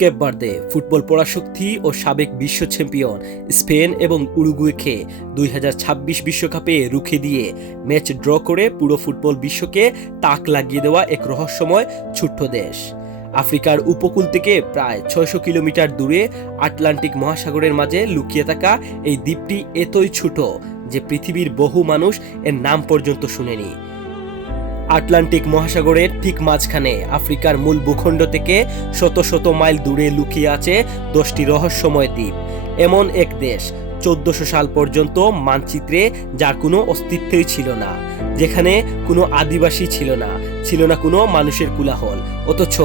Cape Verde football পরাশক্তি ও সাবেক বিশ্ব champion Spain এবং উরুগুয়েকে 2026 বিশ্বকাপে রুখে দিয়ে ম্যাচ ড্র করে পুরো ফুটবল বিশ্বকে তাক লাগিয়ে দেওয়া এক রহস্যময় ছোট্ট দেশ। আফ্রিকার উপকূল থেকে প্রায় 600 কিলোমিটার দূরে আটলান্টিক মহাসাগরের মাঝে লুকিয়ে থাকা এই দ্বীপটি এতই ছোট যে পৃথিবীর বহু মানুষ এর নাম পর্যন্ত শুনেনি। আটলান্টিক মহাসাগরের ঠিক মাঝখানে আফ্রিকার মূল ভূখণ্ড থেকে শত শত মাইল দূরে লুকিয়ে আছে 10টি রহস্যময় দ্বীপ। এমন এক দেশ 1400 সাল পর্যন্ত মানচিত্রে যার কোনো অস্তিত্বই ছিল না, যেখানে কোনো আদিবাসী ছিল না কোনো মানুষের কোলাহল। অথচ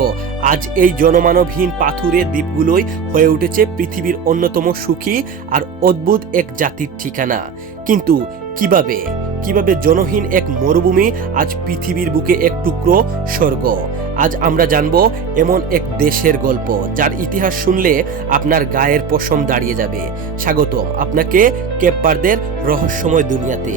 আজ এই জনমানবহীন পাথুরে দ্বীপগুলোই হয়ে উঠেছে পৃথিবীর অন্যতম সুখী আর অদ্ভুত এক জাতির ঠিকানা। কিন্তু কিভাবে জনহীন এক মরুভূমি আজ পৃথিবীর বুকে এক টুকরো স্বর্গ। আজ আমরা জানবো এমন এক দেশের গল্প যার ইতিহাস শুনলে আপনার গায়ের পশম দাঁড়িয়ে যাবে। স্বাগতম আপনাকে কেপ ভার্দের রহস্যময় দুনিয়াতে।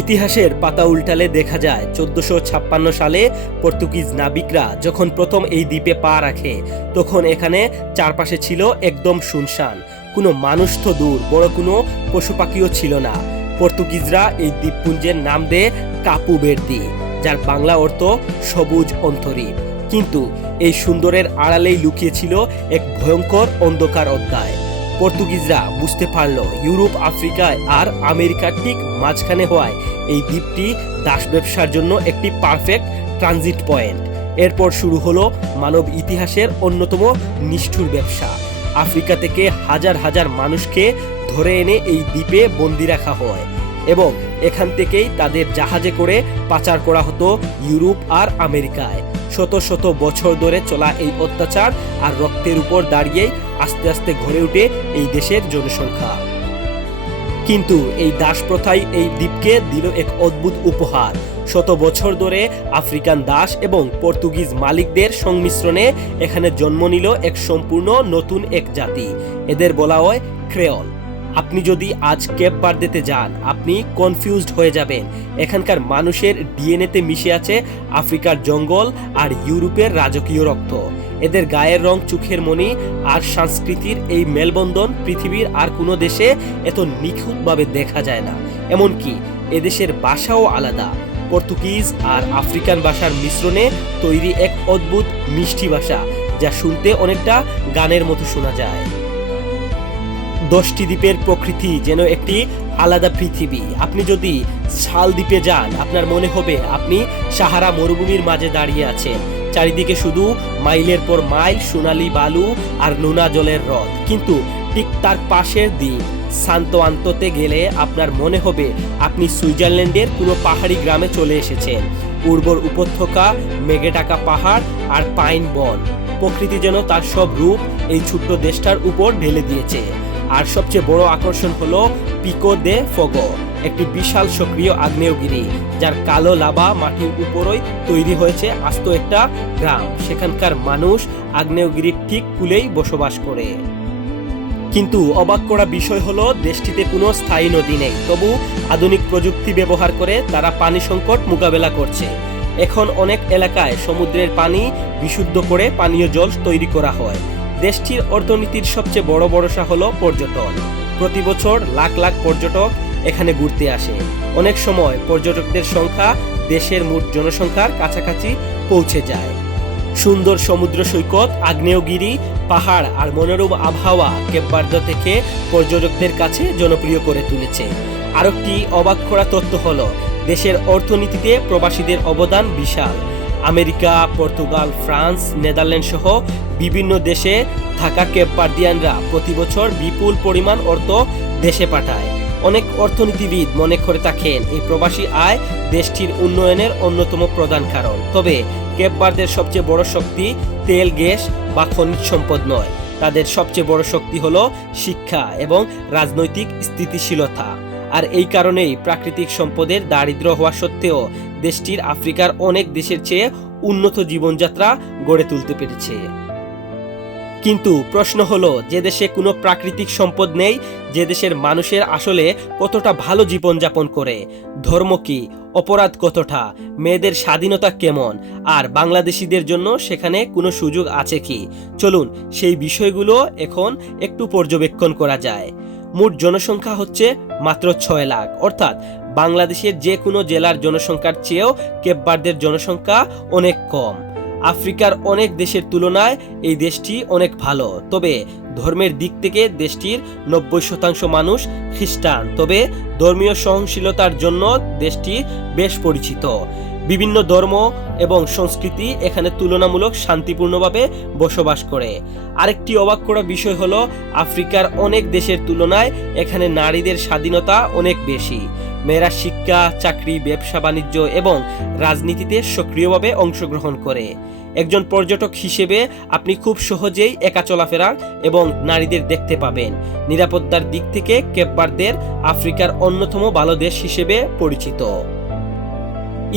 ইতিহাসের পাতা উল্টালে দেখা যায় 1456 সালে পর্তুগিজ নাবিকরা যখন প্রথম এই দ্বীপে পা রাখে, তখন এখানে চারপাশে ছিল একদম শুনশান। কোনো মানুষ তো দূর, বড় কোনো পশু পাখিও ছিল না। পর্তুগিজরা এই দ্বীপপুঞ্জের নাম দেয় কাপু ভের্দি, যার বাংলা অর্থ সবুজ অন্তরীপ। কিন্তু এই সুন্দরের আড়ালেই লুকিয়েছিল এক ভয়ঙ্কর অন্ধকার অধ্যায়। পর্তুগিজরা বুঝতে পারল ইউরোপ, আফ্রিকায় আর আমেরিকার ঠিক মাঝখানে হওয়ায় এই দ্বীপটি দাস ব্যবসার জন্য একটি পারফেক্ট ট্রানজিট পয়েন্ট। এরপর শুরু হলো মানব ইতিহাসের অন্যতম নিষ্ঠুর ব্যবসা। আফ্রিকা থেকে হাজার হাজার মানুষকে ধরে এনে এই দ্বীপে বন্দি রাখা হয় এবং এখান থেকেই তাদের জাহাজে করে পাচার করা হতো ইউরোপ আর আমেরিকায়। শত শত বছর ধরে চলা এই অত্যাচার আর রক্তের উপর দাঁড়িয়েই আস্তে আস্তে গড়ে ওঠে এই দেশের জনসংখ্যা। কিন্তু এই দাস প্রথাই এই দ্বীপকে দিল এক অদ্ভুত উপহার। শত বছর ধরে আফ্রিকান দাস এবং পর্তুগিজ মালিকদের সংমিশ্রণে এখানে জন্ম নিল এক সম্পূর্ণ নতুন এক জাতি। এদের বলা হয় ক্রেওল। আপনি যদি আজ কেপ ভার্দেতে যান, আপনি কনফিউজড হয়ে যাবেন। এখানকার মানুষের ডিএনএতে মিশে আছে আফ্রিকার জঙ্গল আর ইউরোপের রাজকীয় রক্ত। এদের গায়ের রং, চোখের মণি আর সংস্কৃতির এই মেলবন্ধন পৃথিবীর আর কোনো দেশে এত নিখুঁতভাবে দেখা যায় না। এমনকি এদেশের ভাষাও আলাদা। পর্তুগিজ আর আফ্রিকান ভাষার মিশ্রণে তৈরি এক অদ্ভুত মিষ্টি ভাষা, যা শুনতে অনেকটা গানের মতো শোনা যায়। 10টি দ্বীপের প্রকৃতি যেন একটি আলাদা পৃথিবী। আপনি যদি শাল দ্বীপে যান, আপনার মনে হবে আপনি সাহারা মরুভূমির মাঝে দাঁড়িয়ে আছেন। চারিদিকে শুধু মাইলের পর মাইল সোনালী বালু আর নোনা জলের হ্রদ। কিন্তু ঠিক তার পাশের দ্বীপ সান্তো আন্তোতে গেলে আপনার মনে হবে আপনি সুইজারল্যান্ডের কোনো পাহাড়ি গ্রামে চলে এসেছেন। উর্বর উপত্যকা, মেঘে ঢাকা পাহাড় আর পাইন বন, প্রকৃতি যেন তার সব রূপ এই ছোট্ট দেশটার উপর ঢেলে দিয়েছে। আর সবচেয়ে বড় আকর্ষণ হলো পিকো দে ফোগো, একটি বিশাল সক্রিয় আগ্নেয়গিরি যার কালো লাভা মাটির উপরই তৈরি হয়েছে আস্ত একটা গ্রাম। সেখানকার মানুষ আগ্নেয়গিরির ঠিক কূলেই বসবাস করে। কিন্তু অবাক করা বিষয় হলো দেশটিতে কোনো স্থায়ী নদী নেই, তবু আধুনিক প্রযুক্তি ব্যবহার করে তারা পানি সংকট মোকাবেলা করছে। এখন অনেক এলাকায় সমুদ্রের পানি বিশুদ্ধ করে পানীয় জল তৈরি করা হয়। দেশটির অর্থনীতির সবচেয়ে বড় ভরসা হলো পর্যটন। প্রতি বছর লাখ লাখ পর্যটক এখানে ঘুরতে আসে। অনেক সময় পর্যটকদের সংখ্যা দেশের মোট জনসংখ্যার কাছাকাছি পৌঁছে যায়। সুন্দর সমুদ্র সৈকত, আগ্নেয়গিরি, পাহাড় আর মনোরম আবহাওয়া কেপ ভার্দে থেকে পর্যটকদের কাছে জনপ্রিয় করে তুলেছে। আরেকটি অবাক করা তথ্য হলো দেশের অর্থনীতিতে প্রবাসীদের অবদান বিশাল। আমেরিকা, পর্তুগাল, ফ্রান্স, নেদারল্যান্ড সহ বিভিন্ন দেশে থাকা কেপ ভার্দিয়ানরা প্রতি বছর বিপুল পরিমাণ অর্থ দেশে পাঠায়। অনেক অর্থনীতিবিদ মনে করে থাকেন এই প্রবাসী আয় দেশটির উন্নয়নের অন্যতম প্রধান কারণ। তবে কেপ ভার্দের সবচেয়ে বড় শক্তি তেল, গ্যাস বা খনিজ সম্পদ নয়। তাদের সবচেয়ে বড় শক্তি হলো শিক্ষা এবং রাজনৈতিক স্থিতিশীলতা। আর এই কারণেই প্রাকৃতিক সম্পদের দারিদ্র্য হওয়া সত্ত্বেও দেশটির আফ্রিকার অনেক দেশের চেয়ে উন্নত জীবনযাত্রা গড়ে তুলতে পেরেছে। কিন্তু প্রশ্ন হলো, যে দেশে কোনো প্রাকৃতিক সম্পদ নেই, যে দেশের মানুষের আসলে কতটা ভালো জীবনযাপন করে, ধর্ম কি, অপরাধ কতটা, মেয়েদের স্বাধীনতা কেমন, আর বাংলাদেশিদের জন্য সেখানে কোনো সুযোগ আছে কি, চলুন সেই বিষয়গুলো এখন একটু পর্যবেক্ষণ করা যায়। মোট জনসংখ্যা হচ্ছে মাত্র 6 লাখ, অর্থাৎ বাংলাদেশের যে কোনো জেলার জনসংখ্যার চেয়েও কেপ ভার্দের জনসংখ্যা অনেক কম। আফ্রিকার অনেক দেশের তুলনায় এই দেশটি অনেক ভালো, তবে ধর্মের দিক থেকে দেশটির 90% মানুষ খ্রিস্টান, তবে ধর্মীয় সহনশীলতার জন্য দেশটি বেশ পরিচিত। বিভিন্ন ধর্ম এবং সংস্কৃতি এখানে তুলনামূলক শান্তিপূর্ণভাবে বসবাস করে। আরেকটি অবাক করা বিষয় হলো, আফ্রিকার অনেক দেশের তুলনায় এখানে নারীদের স্বাধীনতা অনেক বেশি। মেয়েরা শিক্ষা, চাকরি, ব্যবসা বাণিজ্য এবং রাজনীতিতে সক্রিয়ভাবে অংশগ্রহণ করে। একজন পর্যটক হিসেবে আপনি খুব সহজেই একা চলাফেরা এবং নারীদের দেখতে পাবেন। নিরাপত্তার দিক থেকে কেপ ভার্দের আফ্রিকার অন্যতম ভালো দেশ হিসেবে পরিচিত।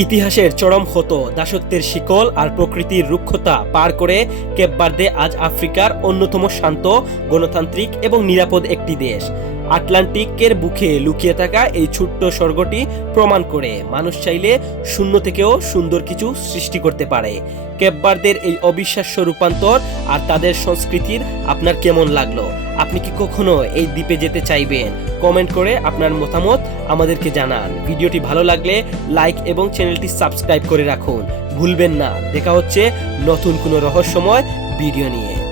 ইতিহাসের চরম ক্ষত, দাসত্বের শিকল আর প্রকৃতির রুক্ষতা পার করে কেপ ভার্দে আজ আফ্রিকার অন্যতম শান্ত, গণতান্ত্রিক এবং নিরাপদ একটি দেশ। আটলান্টিকের বুকে লুকিয়ে থাকা এই ছোট্ট স্বর্গটি প্রমাণ করে মানুষ চাইলে শূন্য থেকেও সুন্দর কিছু সৃষ্টি করতে পারে। কেপ ভার্দের এই অবিশ্বাস্য রূপান্তর আর তাদের সংস্কৃতির আপনার কেমন লাগলো? আপনি কি কখনো এই দ্বীপে যেতে চাইবেন? কমেন্ট করে আপনার মতামত আমাদেরকে জানান। ভিডিওটি ভালো লাগলে লাইক এবং চ্যানেলটি সাবস্ক্রাইব করে রাখুন। ভুলবেন না। দেখা হচ্ছে নতুন কোনো রহস্যময় ভিডিও নিয়ে।